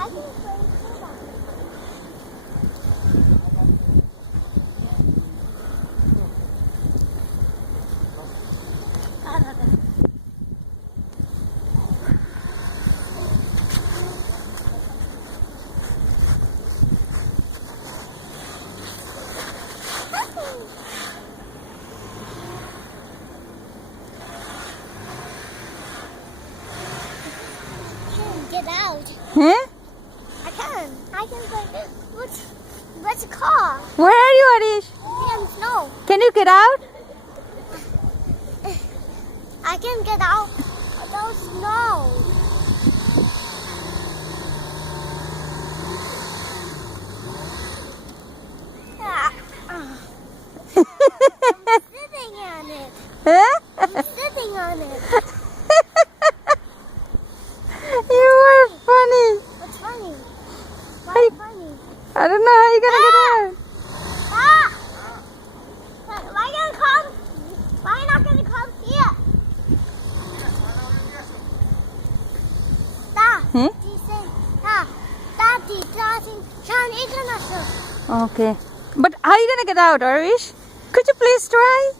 I can play football. Get out. Huh? I can play. What's a car? Where are you, Arish? In snow. Can you get out? I can get out of the snow. I'm sitting on it. Huh? I'm sitting on it. You are funny. What's funny? Hey. What's funny? I don't know how you're gonna get out. Ah! Why gonna come? Why not gonna come here? Da. Hmm? Daddy, Sean International. Okay. But how are you gonna get out, Arish? Could you please try?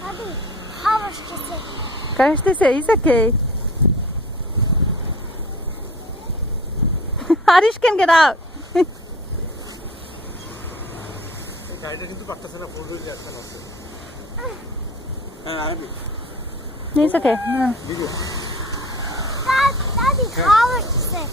Daddy, how was it? Gosh, they say it's okay. Arish can get out. It's okay. No. Daddy, how was it?